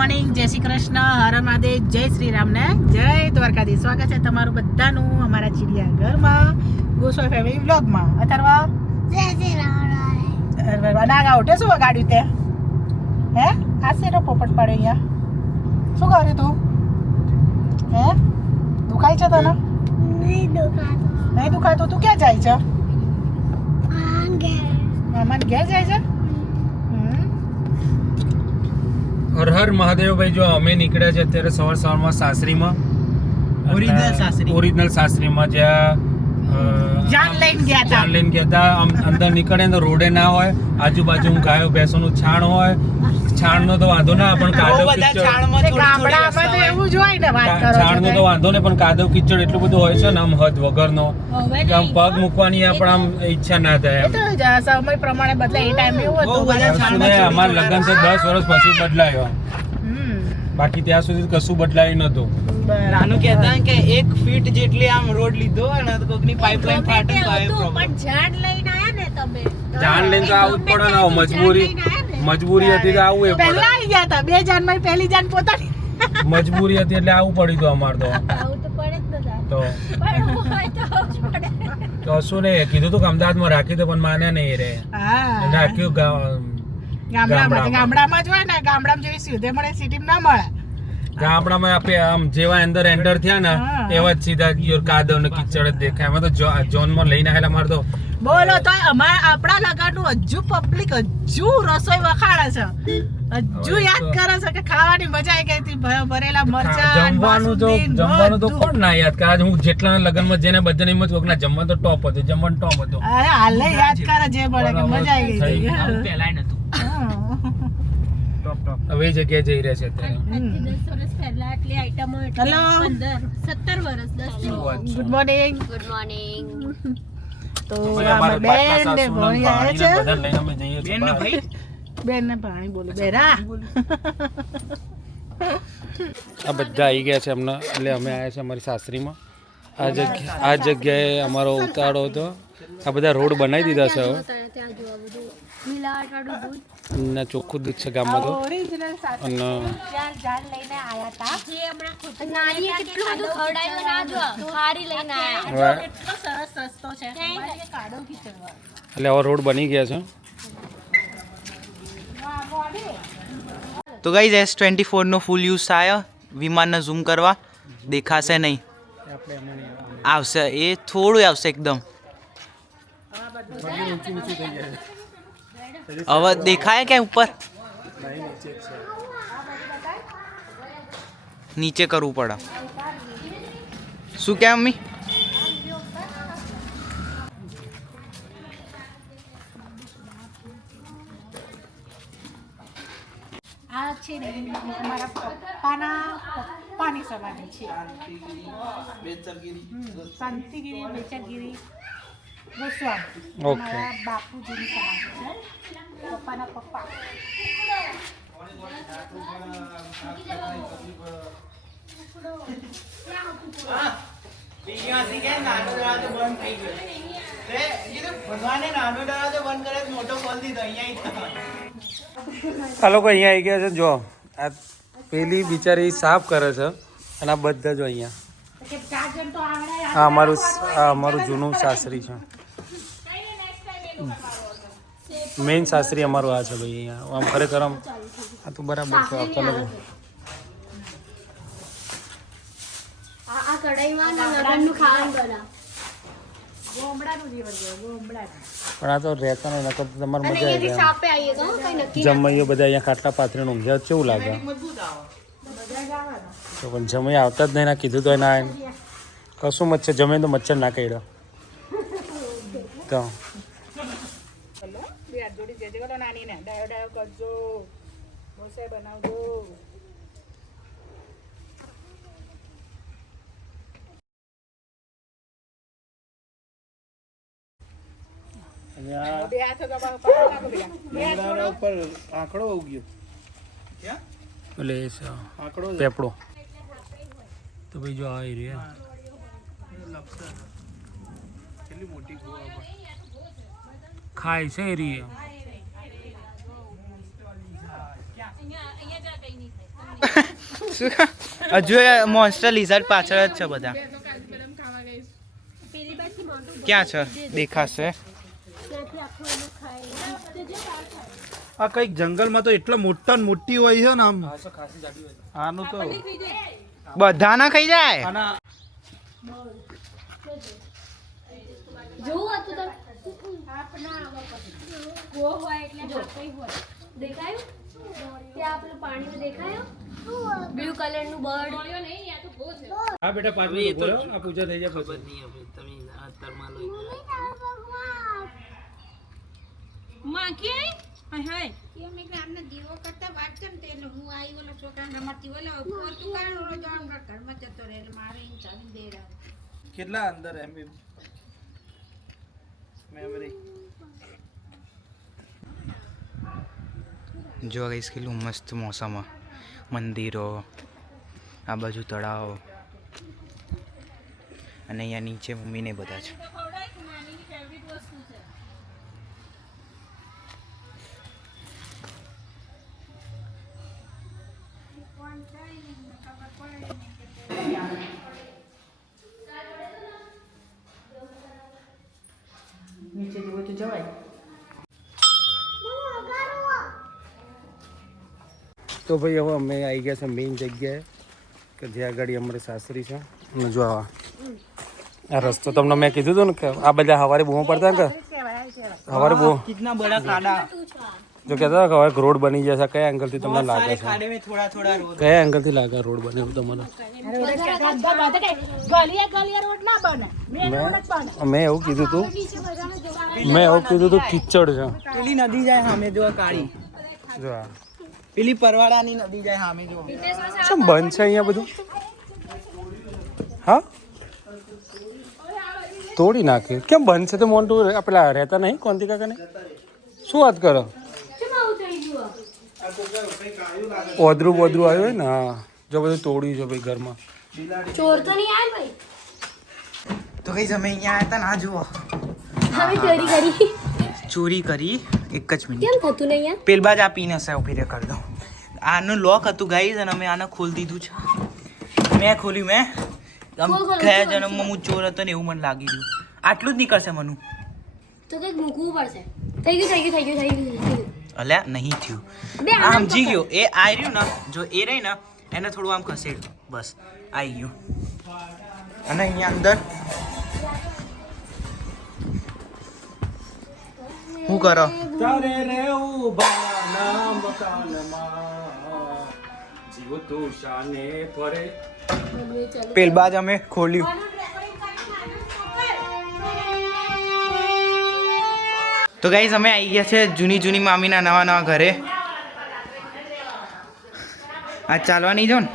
Morning, જય શ્રી કૃષ્ણ, હર મહાદેવ, જય શ્રી રામ ને જય દ્વારકાધીશ. સ્વાગત છે તમારું બધાનું અમારા ચિડિયા ઘરમાં ગોસ્વામી ફેમિલી વ્લોગમાં. અથર્વા જય શ્રી રામ. નાગા ઉઠે શું વગાડ્યું તે? હે આ શેનો પોપટ પાડે અહીંયા? શું કર્યું તું? હે દુખાય છે તને? નહીં દુખાતું? તું ક્યાં જાય છે? દુખાતો. મામાને ઘેર જાય છે? હર હર મહાદેવ ભાઈ. જો અમે નીકળ્યા છે અત્યારે સવારમાં સાસરીમાં, ઓરિજિનલ સાસરીમાં, જ્યાં જાન લઈને ગયા હતા. અંદર નીકળે તો રોડે ના હોય, આજુબાજુ ગાયો ભેંસોનું છાણ હોય. છાણનો તો વાંધો ના, પણ કાદવ કિચડ, ગામડામાં તો એવું જ હોય ને. વાત કરો છાણનો તો વાંધો ને, પણ કાદવ કિચડ એટલું બધું હોય છે ને, આમ હદ વગરનો કે આમ પગ મૂકવાની પણ આમ ઈચ્છા ના થાય. એ તો સમય પ્રમાણે બદલાય. એ ટાઈમ એવું હતું અમારા લગ્ન છે 10 વર્ષ પછી બદલાયો, બાકી ત્યાં સુધી કશું બદલાયું નતું. નાનું કહેતા કે 1 ફીટ જેટલી આમ રોડ લીધો અને તો કોકની પાઇપલાઇન ફાટે તો આયો પ્રોબ્લેમ. પણ જાન લઈને આયા ને તમે. જાન લઈને તો આવું જ પડે ને, મજબૂરી હતી તો આવું એ પહેલા પડે. આવી ગયા હતા. 2 જાનમાં પહેલી જાન પોતાની મજબૂરી હતી એટલે આવું પડ્યું હતું અમારે તો. આવું તો પડે જ નતા. તો પણ હોય તો આવું જ પડે. તો શું ને કીધું તું કે અમદાવાદમાં રાખી તો પણ માને નહીં રે. હા રાખ્યું ગામડામાં જ હોય ને. ગામડામાં જેવી સુવિધા મળે સિટીમાં ના મળે. ગામડામાં આપે આમ જેવા અંદર એન્ટર થયા ને એવા જ સીધા કાદવ ને કિચડ જ દેખાય. અમે તો જોનમાં લઈને આવેલા મારે તો. બોલો તો આપણા લગાડનું હજુ પબ્લિક હજુ રસોઈ વખાડે છે, હજુ યાદ કરે છે કે ખાવાની મજા આવી ગઈ હતી. ભરેલા મરચા, જમવાનું તો કોણ ના યાદ કરે. આજે હું જેટલા લગ્નમાં જેને બધાને એમ જ કહું કે ના, જમવાનું તો ટોપ હતું, જમવાનું ટોપ હતું. હાલે યાદ કરે જે મળે કે મજા આવી ગઈ હતી. પહેલાય નતું. હવે એ જગ્યાએ જઈ રહ્યા છે અત્યારે. આજથી 10 વર્ષ પહેલા આટલી આઈટમો એટલે Hello. 17 વર્ષ 10 ગુડ મોર્નિંગ. Good morning. તો બધા અમારા બેન બાટલા ને સાસુ ભણી ને આવ્યા ભાણીને છે. બધાને લઈને અમે જઈએ છીએ બહાર. બેન ને પાણી બોલું બેરા. આ બધા આવી ગયા છે અમને, એટલે અમે આવ્યા છે અમારી સાસરીમાં. આ જગ્યાએ અમારો ઉતાળો હતો. આ બધા રોડ બનાવી દીધા છે હવે, ત્યાં જોવા બધું મિલાવટ વાળું દૂધ ને ચોખ્ખું દૂધ છે ગામમાં તો. ઓરિજિનલ સાસુ અને ત્યાં જાન લઈને આયા હતા. જે હમણાં ખોટું નાનીએ કેટલું બધું ખવડાવ્યું ના જો હારી લઈને આયા. હવે એટલો સરસ સસ્તો છે. મારી એક કાઢો ખીચડવા. એટલે હવે રોડ બની ગયા છે. તો ગાઈઝ S24 નો ફૂલ યુઝ થાય. વિમાનને ઝૂમ કરવા દેખાશે નહીં, આવશે એ થોડું આવશે એકદમ. હવે દેખાય ક્યાં ઉપર? નીચે કરવું પડે. શું કે મમ્મી? આ છે ને અમારા પપ્પાની સમાધિ છે. શાંતિગીરી બેચરગીરી ગોસ્વામી. ઓકે. અમારા બાપુજીની સમાધિ છે. પપ્પાના પપ્પા. આ લોકો અહીંયા આવી ગયા છે. જો આ પેલી બિચારી સાફ કરે છે અને આ બધા જો અહીંયા. આ અમારું જૂનું સાસરી છે. મેઇન સાસરી અમારું આ છે ભાઈ. અહીંયા આમ ખરેખર આમ આ તો બરાબર છે. આવતા લોકો આ કઢાઈમાં લગનનું ખાવાનું બના. ગોમડાનું જીવન છે, ગોમડાનું. પણ આ તો રહેતા નહીં, નકર તો તમારે અને મજા આવી અહીંયાથી જાય. સાપે આવીએ તો કઈ નક્કી જમાઈઓ બધા અહીંયા ખાટલા પાથરીને ઊંઘ્યા કેવું લાગે? તો પણ જમાઈ આવતા જ નહીં. ના કીધું તો ના કશું મચ્છર જમે તો મચ્છર ના કર્યો તો. બે હાથ જોડી જજે બોલો નાનીને. ડાયો ડાયો કરજો, ઢોસા બનાવજો. બે હાથ તો પકડ નાખો બેટા. બે હાથ જોડો. ઉપર આંકડો ઉગ્યો. એટલે એ છે આંકડો પેપડો. તો ભાઈ જો આવી રહ્યા કેટલી મોટી ખાય છે એ રહી. હજુ મોન્સ્ટર લિઝર્ડ પાછળ જ છે બધા. ક્યાં છે દેખાશે? આ કઈક જંગલમાં તો એટલા મોટા ને મોટી હોય છે ને આમ. આનું તો બધાના ખાઈ જાય. આના જોવું હતું તો ગો હોય એટલે જો કઈ હોય દેખાયું ત્યાં આપણું પાણીમાં દેખાયું બ્લુ કલર નું બર્ડ હા બેટા પાંચ મિનિટ ઉભો રહો. આ પૂજા થઈ જાય પછી કેટલા અંદર એમબી મેમરી. જો ગઈશ કેટલું મસ્ત મોસમ, મંદિરો, આ બાજુ તળાવ અને અહીંયા નીચે મમ્મીને બધા છે. તો ભાઈ હવે અમે આવી ગયા છે મેઇન જગ્યાએ કે જ્યાં આગળ અમારે સાસરી છે. અને જો આ રસ્તો તમને મેં કીધું હતું ને કે આ બધા સવારે બૂમો પડતા ને કે સવારે બહુ કિતના બડા ખાડા જો કહેતા કે હવે રોડ બની જશે. કયા એંગલથી તમને લાગે છે? ખાડે में थोड़ा थोड़ा रोड કયા એંગલથી લાગે રોડ બને એવું તમને? મેં એવું કીધું હતું કિચડ છે. પેલી નદી જાય સામે જો કાળી, જો આ પેલી પરવાળાની નદી જાય સામે જો. કેમ બંધ છે અહીંયા બધું? હા તોડી નાખે. કેમ બંધ છે? તો મોન્ટુ પેલા રહેતા નહીં કોંતી કાકાને? શું વાત કરો? ઓદરું બોદરું આવ્યું હોય ને? હા જો બધું તોડ્યું છે ભાઈ ઘરમાં. ચોર તો નહીં આય ભાઈ તો કઈ અમે અહીંયા આવ્યા હતા ના જુઓ હવે ચોરી કરી ચોરી કરી. એક જ મિનિટ કેમ થતું નહીં યાર પેલબા જ આપીને હશે ઉભી રે કરી દઉં. આનું લોક હતું ગાઈઝ અને અમે આને ખોલી દીધું છે. મેં ખોલ્યું મેં આમ ગયા જન્મમાં હું ચોર હતો ને એવું મને લાગી રહ્યું. આટલું જ નીકળશે મનું તો કંઈક મૂકવું પડશે. થઈ ગયું અલ્યા નહીં થયું. બે આ સમજી ગયો. એ આવી રહ્યું ને જો એ રહી ને એને થોડું આમ ખસેડ બસ આવી ગયું. અને અહીંયા અંદર શું કરો? તારે રેવું બાના મકાનમાં જીવ તો શાને ફરે. પેલબા જ અમે ખોલ્યું. તો ગાઈઝ અમે આવી ગયા છે જૂની મામીના નવા ઘરે. આજ ચાલવા નહીં જો ને?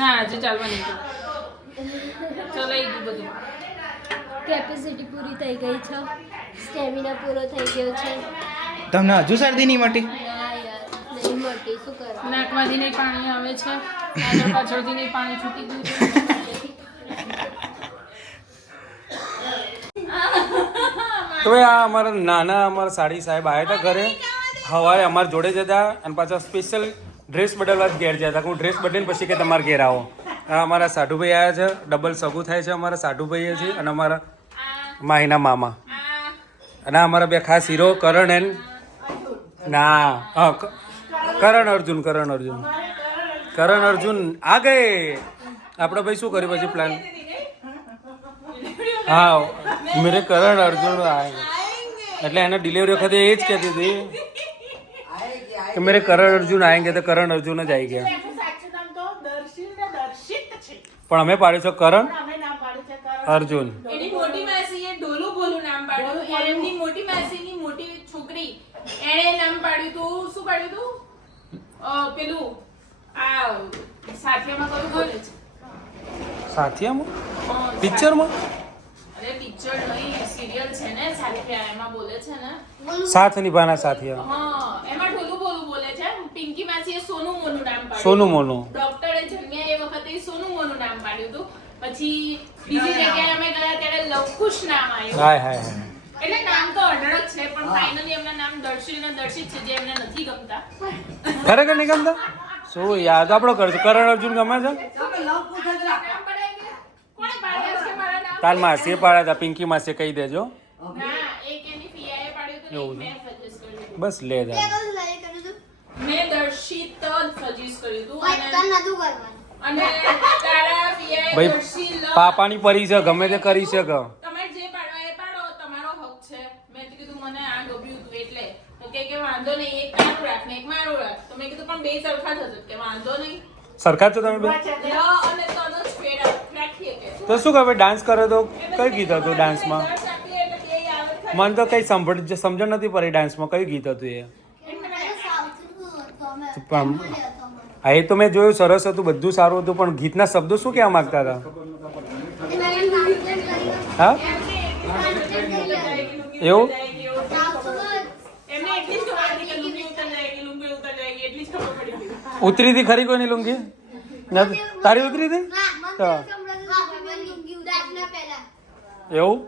ના આજે ચાલવા નહીં જવું. ચલાઈ ગયું બધું. કેપેસિટી પૂરી થઈ ગઈ છે, સ્ટેમિના પૂરો થઈ ગયો છે. તમને હજુ શરદી નહીં મટી? ના યાર નહીં મળતી, શું કરવા? નાકમાંથી નહીં પાણી આવે છે, આગળ પાછળથી નહીં પાણી છૂટી ગયું છે. તો ભાઈ આ અમારા નાના અમારા સાડી સાહેબ આવ્યા હતા ઘરે. સવારે અમારા જોડે જતા અને પાછા સ્પેશિયલ ડ્રેસ બદલવા જ ઘેર જતા. હું ડ્રેસ બદલીને પછી કે તમારે ઘેર આવો. આ અમારા સાઢુભાઈ આવ્યા છે. ડબલ સગું થાય છે અમારા સાઢુભાઈ છે અને અમારા માહીના મામા. અને અમારા બે ખાસ હીરો કરણ એન્ડ ના હા કરણ અર્જુન આ ગયે. આપણે ભાઈ શું કર્યું પછી પ્લાન? हाँ मेरे करण अर्जुन आएंगे એટલે એને ડિલિવરી વખતે એ જ કહેતી હતી કે મેરે કરણ અર્જુન આएंगे તો કરણ અર્જુન જ આવી ગયા. પણ અમે પાડ્યું છે કરણ અર્જુન. એની મોટી માસીએ ડોલું બોલું નામ પાડ્યું. એમની મોટી માસીની મોટી છોકરી એણે નામ પાડ્યું તું શું પાડ્યું તું પેલું આ સાથિયામાં કયું બોલે છે? સાથિયામાં પિક્ચરમાં અરે પિક્ચર નહીં સિરિયલ છે ને સાથિયા એમાં બોલે છે ને સાથ નિભાના સાથિયા. હા એમાં ઢોલું બોલું બોલે છે. પિંકી માસીએ સોનું મોનું નામ પાડ્યું. સોનું મોનું. ડોક્ટરે જન્મ્યા એ વખતે સોનું મોનું નામ પાડ્યું હતું. પછી બીજી જગ્યાએ અમે ગયા ત્યારે લવકુશ નામ આવ્યું. હાય હાય હાય એટલે નામ તો અઢળ જ છે પણ ફાઇનલી એમના નામ દર્શિલ ને દર્શિત છે જે એમને નથી ગમતા. ખરેખર નહીં ગમતા શું યાદ આપણો કરશું કરણ અર્જુન ગમે છે નામ પડાઈ ગયા? કોણે પાડ્યા છે મારા નામ? તાર માસીએ પાડ્યા હતા પિંકી માસીએ કહી દેજો ના, એક એની પિયાએ પાડ્યું હતું ને એક મેં સજેસ્ટ કર્યું હતું. બસ લે જા મેં દર્શિત જ સજેસ્ટ કર્યું હતું અને તારા પિયાએ ભાઈ દર્શિલ પાપાની પરી છે ગમે તે કરી શકે તમે જે પાડવા એ પાડો, તમારો હક છે. મેં તો કીધું મને આ ગમ્યું હતું એટલે તો કે વાંધો નહીં, એક તારું રાખ ને એક મારું રાખ. તો મેં કીધું પણ બે સરખા થશે કે વાંધો નહીં. સરખા છો તમે બે અને તને જ ફેર રાખીએ કે તો શું ખબર ડાન્સ કરે તો કઈ ગીત હતું ડાન્સમાં દર્શ આપીએ એટલે બે આવે ખરી. મને તો કઈ સમજણ નથી પડી ડાન્સમાં કયું ગીત હતું એ પણ હા એ તો મેં જોયું સરસ હતું બધું સારું હતું પણ ગીતના શબ્દો શું કહેવા માંગતા હતા હા એવું એમને એટલી જ ખબર હતી કે લુંગી ઉતર જાયગી, લુંગી ઉતર જાયગી, એટલી જ ખબર પડી ગઈ. ઉતરી હતી ખરી કોઈની લુંગી નથી તારી ઉતરી હતી તો એવું